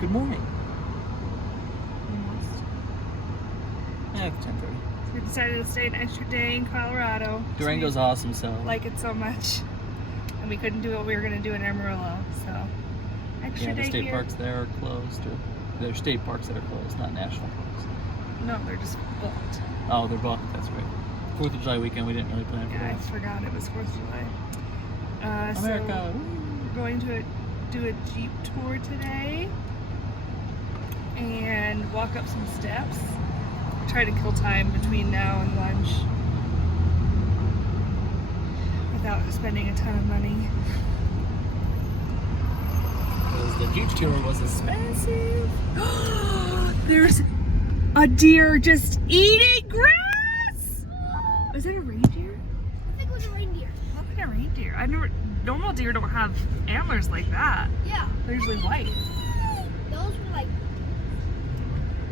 Good morning. Almost. Yeah, it's 10:30. We decided to stay an extra day in Colorado. Durango's awesome, so. Like it so much. And we couldn't do what we were going to do in Amarillo, so extra Yeah, day the state here. parks there are closed. Or there are state parks that are closed, not national parks. No, they're just booked. Oh, they're booked. That's right. 4th of July weekend, we didn't really plan for Yeah, I that. forgot it was 4th of July. America. So we're going to do a Jeep tour today and walk up some steps. Try to kill time between now and lunch without spending a ton of money. Because the Jeep tour was expensive. There's a deer just eating grass! Is it a reindeer? I think it was a reindeer. Not like a reindeer. I've never. Normal deer don't have antlers like that. Yeah. They're usually white. Those were like.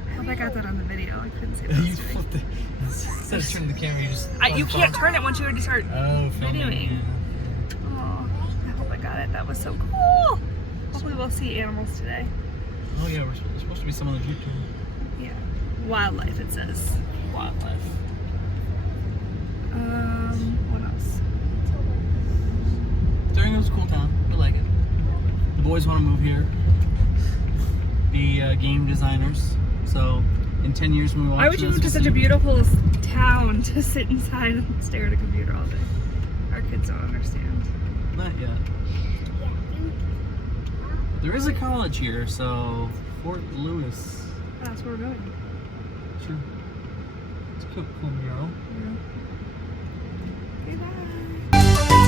I hope I got that on the video. I couldn't see You those. flipped it. Instead of turning the camera, you just. You can't turn it once you already start Oh, filming. videoing. Yeah. Oh, I hope I got it. That was so cool. Hopefully we'll see animals today. Oh, yeah, there's supposed to be some on the Jeep tour. Yeah. Wildlife, it says. Wildlife. What else? Durango's a cool town. We like it. The boys want to move here. Be game designers. So in 10 years when we watch Why would you move to such a beautiful town to sit inside and stare at a computer all day? Our kids don't understand. Not yet. There is a college here, so Fort Lewis. That's where we're going. Sure. It's a cool mural. Okay, bye.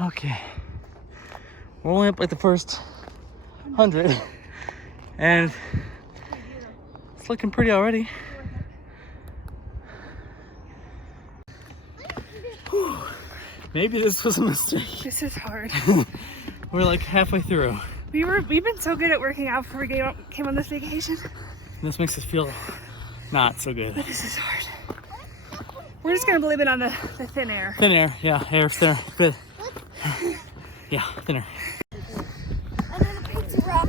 Okay. We're only up like the first 100. And it's looking pretty already. Whew. Maybe this was a mistake. This is hard. We're like halfway through. We've been so good at working out before we came on this vacation. This makes us feel not so good. But this is hard. We're just gonna blame it on the thin air. Thin air, yeah, air's thinner. Good. Yeah, thinner. Another pizza rock.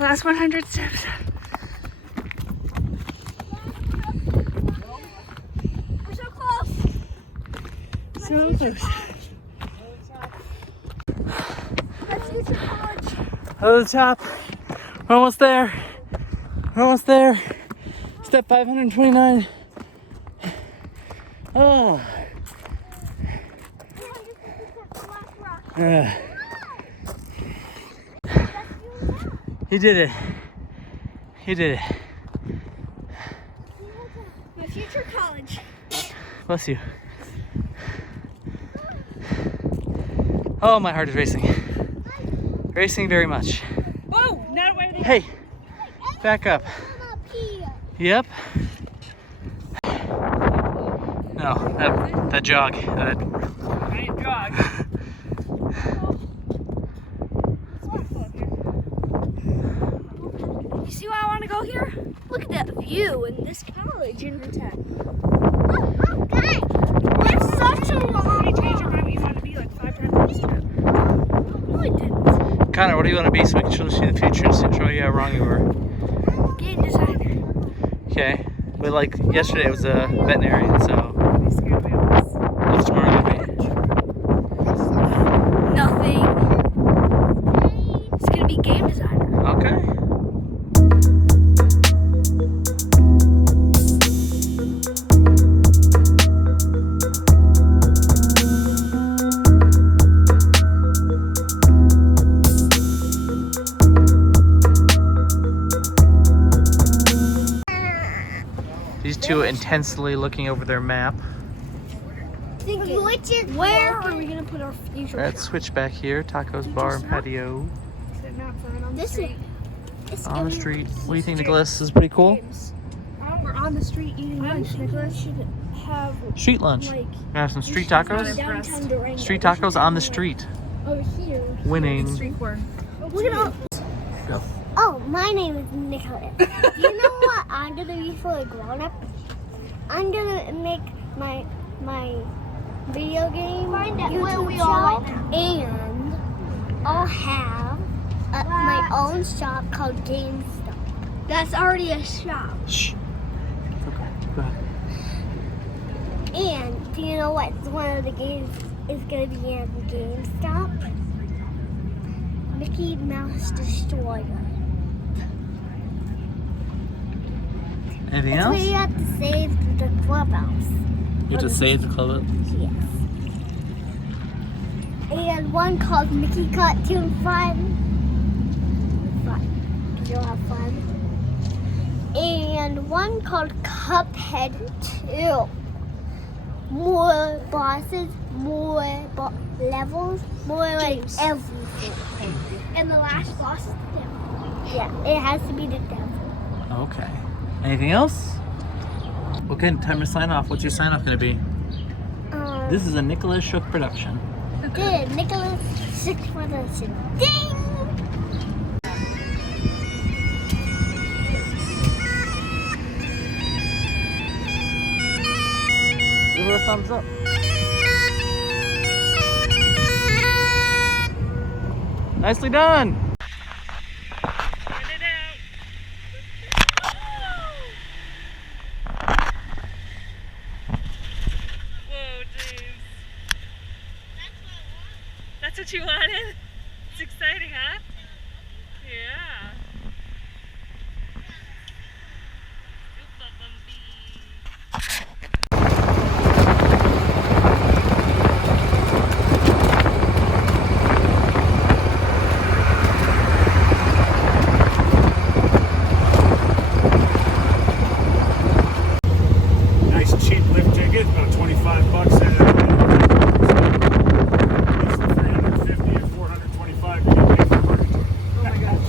Last 100 steps. We're so close. So close. Let's use your college. Over the top. We're almost there. We're almost there. Step 529. Oh. He did it. He did it. My future college. Bless you. Oh, my heart is racing. Racing very much. Whoa! Not where they Hey, back up. Yep. No, that jog. giant jog. You see why I want to go here? Look at that view and this college in the town. Okay. That's such a long You changed your mind what you want to be like 5 times this trip. No, I didn't. Connor, what do you want to be so we can show you the future and show you how wrong you were? Game designer. Okay. But like yesterday it was a veterinarian, so Be scared of animals. what's tomorrow gonna be? Nothing. It's gonna be game designer. Okay. These two intensely looking over their map. Where are we gonna put our future? We're at Switchback here, tacos bar and patio. Sitting outside on the This street. is On the street. What do you think, Nicholas? This is pretty cool. We're on on the street eating lunch, Nicholas? should have Street lunch. like Have some street Not tacos. impressed. downtown Durango. Street tacos on the street. Over here. Winning. Street corn. Look at all. Go. Oh, my name is Nicholas. Do you know what I'm gonna be for a grown up? I'm gonna make my video game YouTube shop, and I'll have my own shop called GameStop. That's already a shop. Shh. It's okay. Go ahead. And do you know what one of the games is gonna be in GameStop? Mickey Mouse Destroyer. Anything That's where else? you have to save the clubhouse. You have to save the club. Yes. And one called Mickey Cartoon Fun. You'll have fun. And one called Cuphead 2. More bosses, more levels, more like everything. And the last boss is the devil. Yeah, it has to be the devil. Okay. Anything else? Okay, time to sign off. What's your sign off going to be? This is a Nicholas Shook production. Good, Nicholas 6 production. Ding! Give it a thumbs up. Nicely done. Whoa, James. That's what you wanted? It's exciting, huh? Yeah. Nice cheap lift ticket, about 25 bucks at it's the 350 and 425 to get paid for parking. Oh my gosh.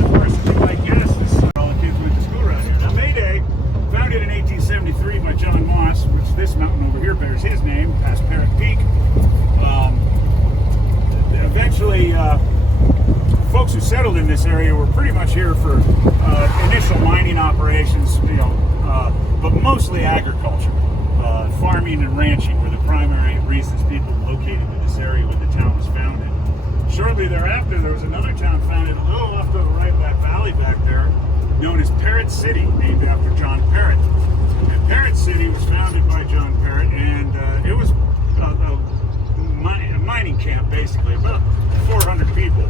Of course, if you like gas, this is all the kids went to school around here. Now, May Day, founded in 1873 by John Moss, which this mountain over here bears his name, past Parrot Peak. Eventually, folks who settled in this area were pretty much here for initial mining operations, but mostly agriculture. Farming and ranching were the primary reasons people located in this area when the town was founded. Shortly thereafter, there was another town founded a little off to the right of that valley back there, known as Parrot City, named after John Parrott. And Parrot City was founded by John Parrott, and it was a mining camp, basically, about 400 people.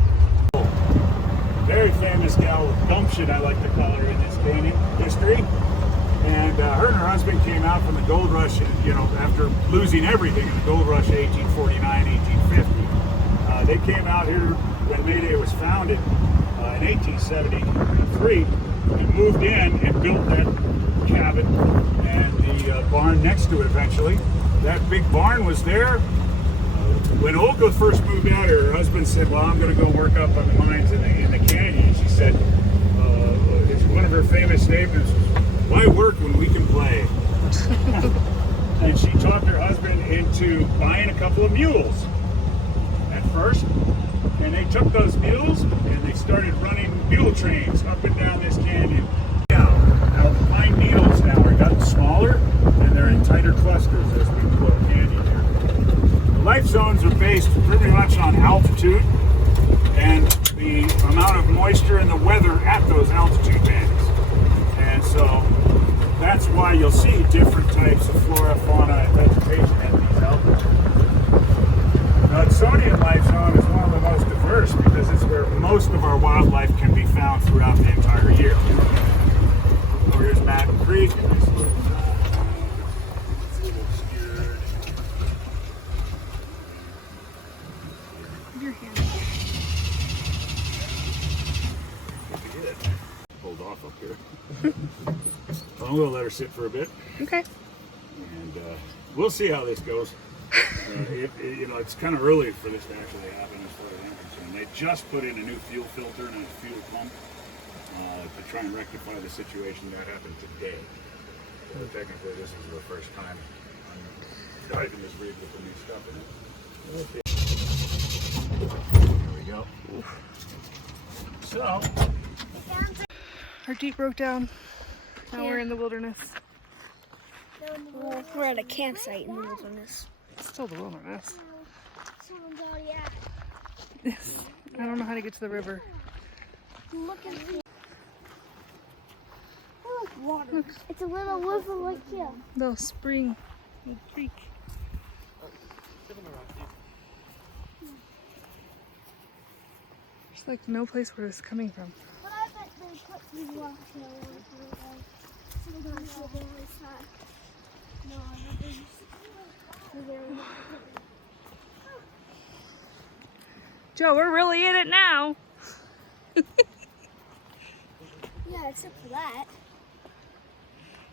Very famous gal with gumption, I like to call her in this day in history. And her and her husband came out from the gold rush, after losing everything in the gold rush of 1849, 1850. They came out here when Mayday was founded in 1873 and moved in and built that cabin and the barn next to it eventually. That big barn was there. When Olga first moved out here, her husband said, well, I'm going to go work up on the mines in the canyon. She said, it's one of her famous statements, why work when we can play? And she talked her husband into buying a couple of mules at first. And they took those mules and they started running mule trains up and down this canyon. Now the pine needles now are gotten smaller and they're in tighter clusters as we go canyon here. The life zones are based pretty much on altitude and the amount of moisture in the weather at those altitude bands. And so that's why you'll see different types of flora, fauna, and vegetation at these altitudes. The Hudsonian life zone is one of the most diverse because it's where most of our wildlife can be found throughout the entire year. So here's Madden Creek. It's a little obscured. Your hand. Hold off up here. I'm going to let her sit for a bit, Okay. and we'll see how this goes. You know, it's kind of early for this to actually happen as far as I'm concerned. They just put in a new fuel filter and a fuel pump to try and rectify the situation. That happened today. So technically, this is the first time I'm driving this rig with the new stuff in it. There we go. So, Our Jeep broke down. Now we're in the wilderness. Well, we're at a campsite in the wilderness. It's still the wilderness. Yes. I don't know how to get to the river. Look at the water. Look. It's a little river right here. Little spring, little creek. There's like no place where it's coming from. But I bet they put these rocks here. Sometimes they're really sad. No, I bet they just... Joe, we're really in it now. Yeah, except for that.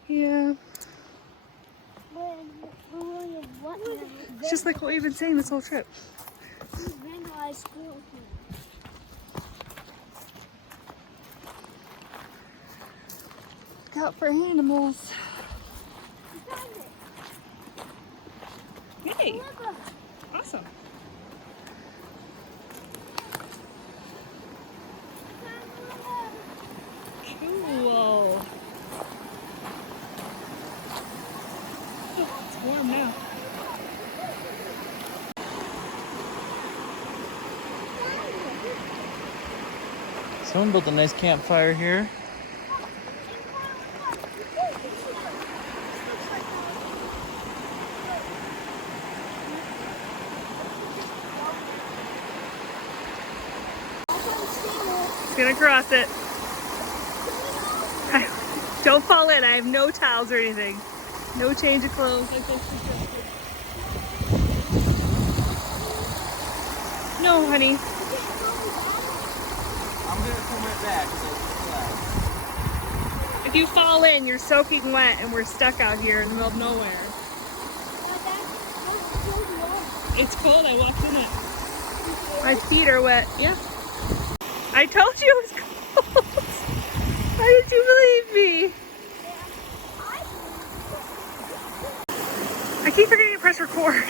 Yeah. We're really in what now? It's just like what we've been saying this whole trip. Vandalized school here. Look out for animals. Hey, awesome. Cool. It's warm now. Someone built a nice campfire here. Gonna cross it. Don't fall in. I have no towels or anything. No change of clothes. No, honey. I'm gonna come right back. So, If you fall in, you're soaking wet and we're stuck out here in the middle of nowhere. It's cold. I walked in it. My feet are wet. Yeah. I told you it was cold. Why did you believe me? I keep forgetting to press record.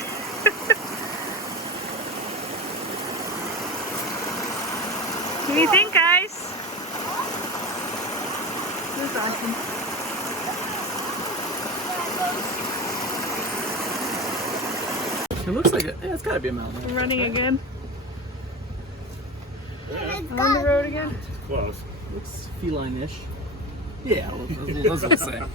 What do you think, guys? This is awesome. it looks like it's gotta be a mountain. I'm running again. yeah, On the road again. close. Looks feline-ish. Yeah, that's what I'm saying.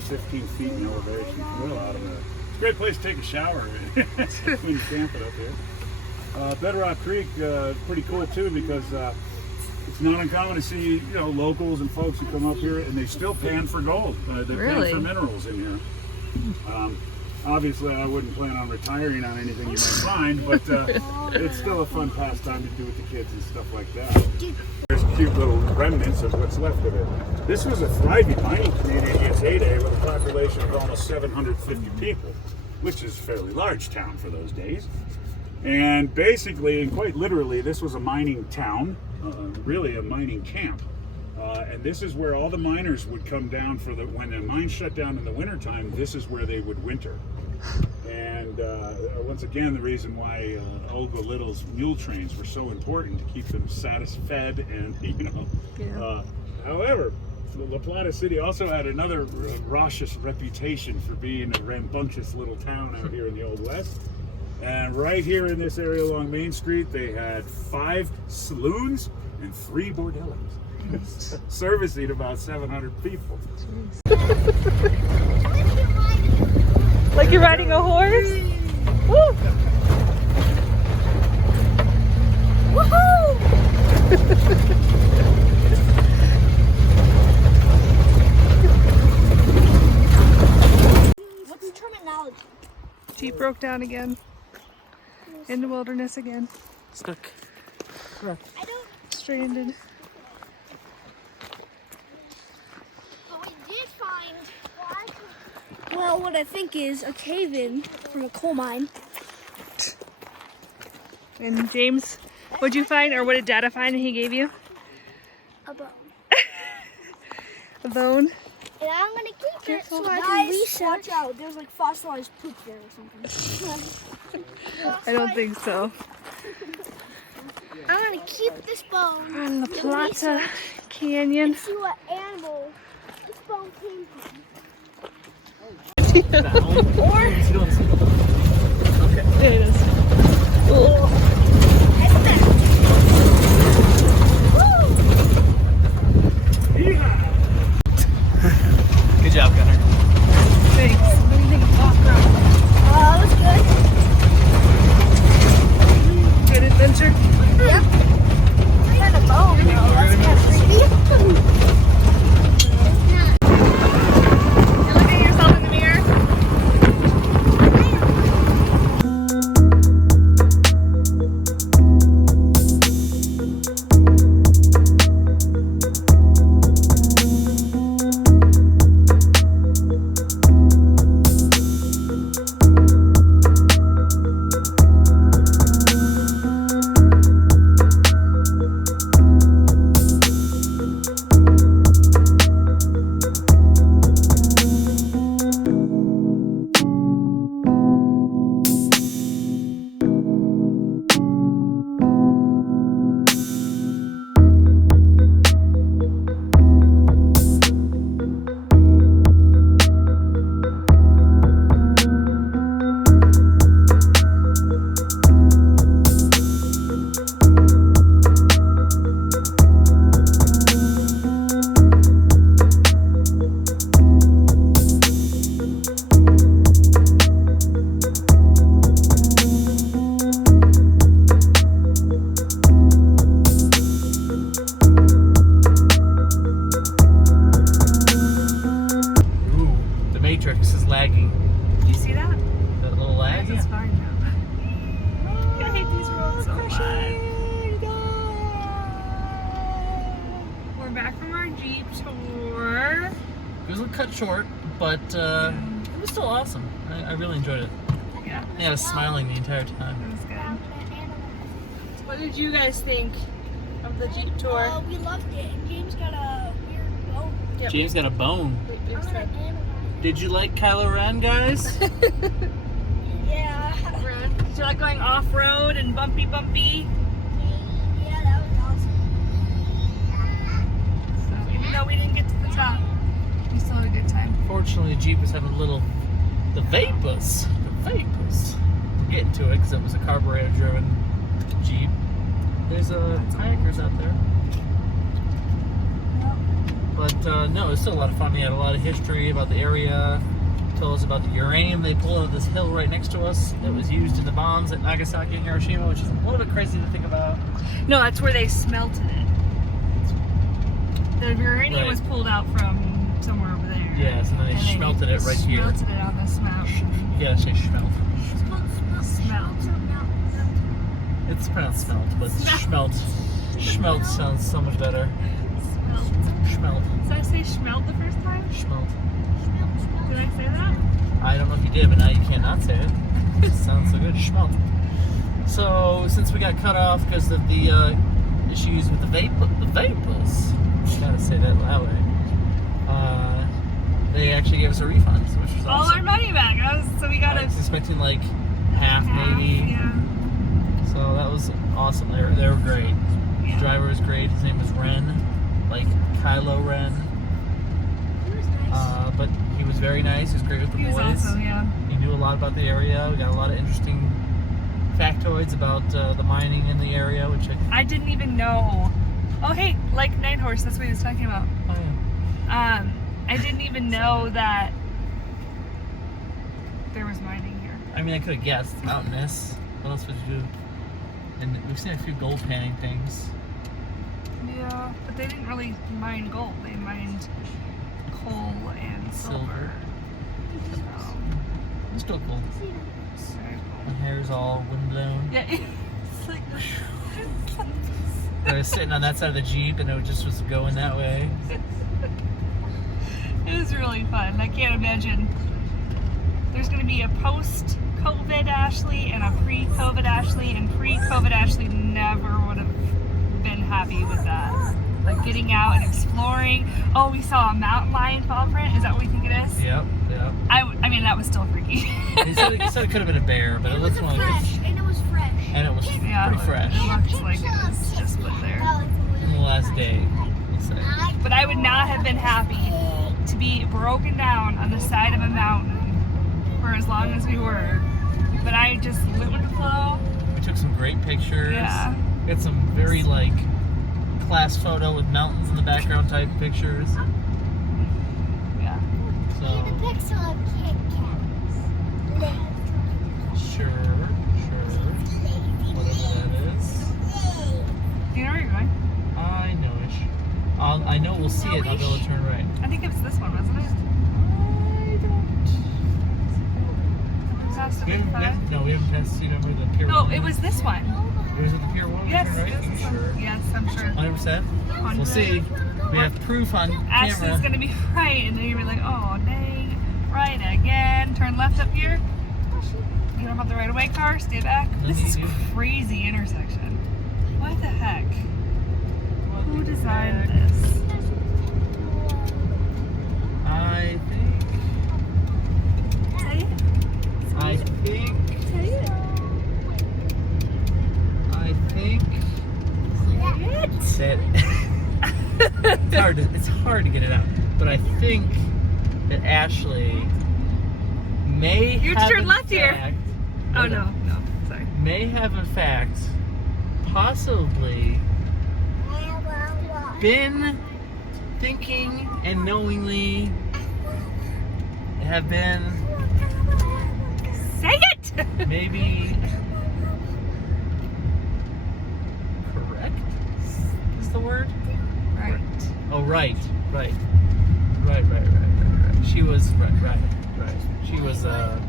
15 feet in elevation. Well, out of it. It's a great place to take a shower when you camp it up here. Bedrock Creek is pretty cool too because it's not uncommon to see locals and folks who come up here and they still pan for gold. They're Really? pan for minerals in here. Obviously, I wouldn't plan on retiring on anything you might find, but it's still a fun pastime to do with the kids and stuff like that. There's cute little remnants of what's left of it. This was a thriving mining community in its heyday with a population of almost 750 people, which is a fairly large town for those days. And basically, and quite literally, this was a mining town, really a mining camp. And this is where all the miners would come down for when the mine shut down in the wintertime, this is where they would winter. And once again, the reason why Olga Little's mule trains were so important to keep them satisfied and, Yeah. However, La Plata City also had another raucous reputation for being a rambunctious little town out here in the Old West. And right here in this area along Main Street, they had 5 saloons and 3 bordellos, servicing about 700 people. Like you're riding a horse? Woo! Woohoo! What's the terminology? Jeep broke down again. In the wilderness again. Stuck. I don't. Stranded. But we did find. Well, what I think is a cave-in from a coal mine. And James, what'd you find, or what did Dada find that he gave you? A bone. A bone? And I'm gonna keep it so I Guys, can research. watch out. There's like fossilized poop there or something. I don't think so. I'm gonna keep this bone. We're on the and Plata research Canyon. and see what animal this bone came from. Okay. There it is. Good job, Gunnar. Thanks. What do you think of off-road? That was good. Good adventure? Yep. Kind of bone, though. That's kind of creepy. You're looking at yourself in the mirror? Matrix is lagging. Did you see that? That little lag? It's fine now. I hate these roads so much. We're back from our Jeep tour. It was cut short, but it was still awesome. I really enjoyed it. Yeah, I was smiling the entire time. it was good. What did you guys think of the Jeep tour? We loved it. And James got a weird bone. Yep. James got a bone. I'm gonna analyze. Did you like Kylo Ren, guys? Yeah. Did you like going off-road and bumpy? Yeah, that was awesome. So even though we didn't get to the top, we still had a good time. Fortunately, Jeep was having the vapors. We'll get into it because it was a carburetor-driven Jeep. There's kayakers out there. But no, it was still a lot of fun. They had a lot of history about the area. Told us about the uranium they pulled out of this hill right next to us that was used in the bombs at Nagasaki and Hiroshima, which is a little bit crazy to think about. No, that's where they smelted it. The uranium Right. was pulled out from somewhere over there. Yes, and then they smelted it right here. Smelted it on this mountain. You gotta say smelt. Smelt. It's pronounced smelt, but schmelt. Schmelt sounds so much better. Smelt. Schmelt. Did I say smelt the first time? Schmelt. Did I say that? I don't know if you did, but now you cannot say it. It sounds so good. Schmelt. So, since we got cut off because of the issues with the vapors, gotta say that that way. They actually gave us a refund, which was All awesome. our money back. So we got I was expecting like half maybe. Yeah. So that was awesome. They were great. Yeah. The driver was great. His name was Ren, like Kylo Ren. He was nice. But he was very nice. He was great with the He was boys. also, yeah. He knew a lot about the area. We got a lot of interesting factoids about the mining in the area, which I didn't even know. Oh, hey, like Night Horse. That's what he was talking about. oh, yeah. I didn't even know that there was mining here. I mean, I could have guessed. It's mountainous. What else would you do? And we've seen a few gold panning things. Yeah, but they didn't really mine gold. They mined coal and silver. So, It's still cool. very cool. My hair's all windblown. Yeah, it's like I was sitting on that side of the Jeep and it just was going that way. it was really fun. I can't imagine there's going to be a post-COVID Ashley and a pre-COVID Ashley, and pre-COVID Ashley never would have been happy with that. Like getting out and exploring. Oh, we saw a mountain lion paw print. Is that what we think it is? Yep. I mean, that was still freaky. He said it could have been a bear, but it looks more like Fresh, and it was fresh. and it was pretty fresh It looks like it was just put there. in the last day. Let's say. But I would not have been happy to be broken down on the side of a mountain for as long as we were. But I just went with the flow. We took some great pictures. Yeah. We had some very like class photo with mountains in the background type pictures. Yeah. So Picture of Kit Kats. sure. Whatever that is. Do you know where you're going? I know-ish. I know we'll see it. I'll be able to turn right. I think it was this one, wasn't it? We haven't, we haven't passed the pier. No, one. it was this one. Was it the pier one? We Yes, turned right? it was this You sure? one. Yes, I'm sure. 100%. We'll see. We have proof on Ashley's camera. gonna be right, and then you're gonna be like, oh dang, right again. Turn left up here. You don't have the right of way car. Stay back. This is crazy intersection. What the heck? Who designed this? I think that it's hard to get it out. But I think that Ashley may You have turned in left here. fact, Oh no, sorry. may have in fact possibly been thinking and knowingly have been Say it! maybe correct is the word? Right. Oh, right. She was right. She was right.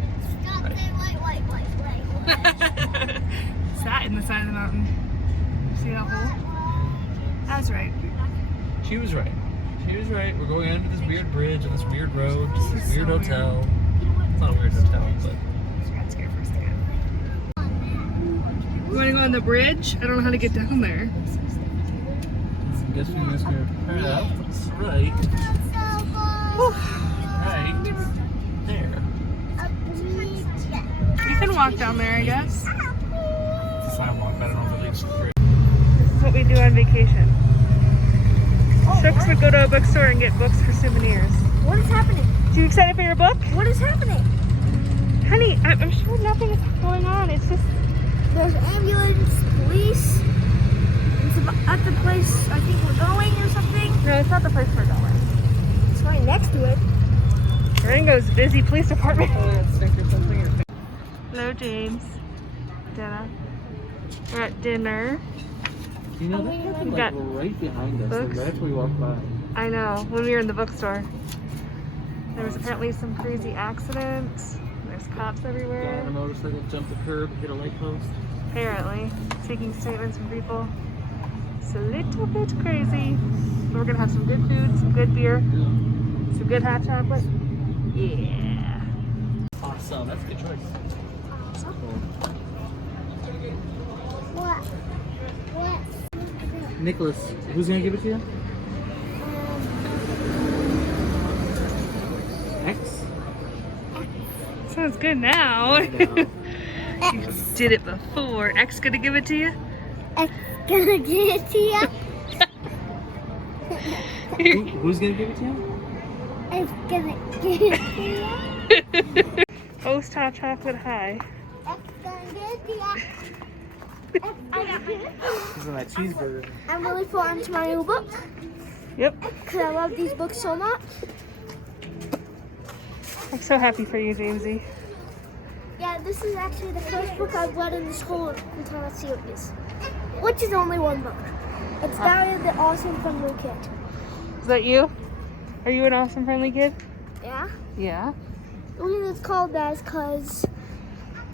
Sat in the side of the mountain. See that hole? That's right. She was right. We're going under this weird bridge on this weird road to this weird so hotel. It's not a weird hotel, but She got scared for a second. You want to go on the bridge? I don't know how to get down there. I guess we just gonna turn out. That's right. Right there. You can walk down there, I guess. It's a sidewalk. I don't know if it leads to the bridge. This is what we do on vacation. Shooks would go to a bookstore and get books for souvenirs. What is happening? You excited for your book? What is happening? Honey, I'm sure nothing is going on. It's just... There's ambulance, police. It's at the place I think we're going or something. No, it's not the place we're going. It's right next to it. Durango's busy police department. Hello, James. Jenna. We're at dinner. You know, that happened We got right behind us. books. Right after we walked by. I know, when we were in the bookstore. There was apparently some crazy accidents. There's cops Guy on a everywhere. motorcycle jumped the curb, hit a light post. Apparently, taking statements from people. It's a little bit crazy. But we're gonna have some good food, some good beer, some good hot chocolate. Yeah. Awesome. That's a good choice. What? Nicholas, who's gonna give it to you? X? Sounds good now. I know. You did it before. X gonna give it to you? It's gonna give it to you. Who's gonna give it to you? It's gonna give it to you. Post hot chocolate high. It's gonna give it to you. I got it. This is my cheeseburger. I'm really forward to my new book Yep. because I love these books so much. I'm so happy for you, Jamesy. Yeah, this is actually the first book I've read in the school entire series, which is only one book. It started the Awesome Friendly Kid. Is that you? Are you an awesome, friendly kid? Yeah? Yeah. The reason it's called that is because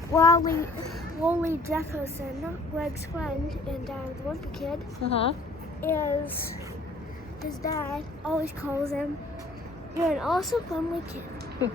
Wally Jefferson, Greg's friend and the Wimpy Kid, Uh-huh. is his dad always calls him, "You're an awesome friendly kid."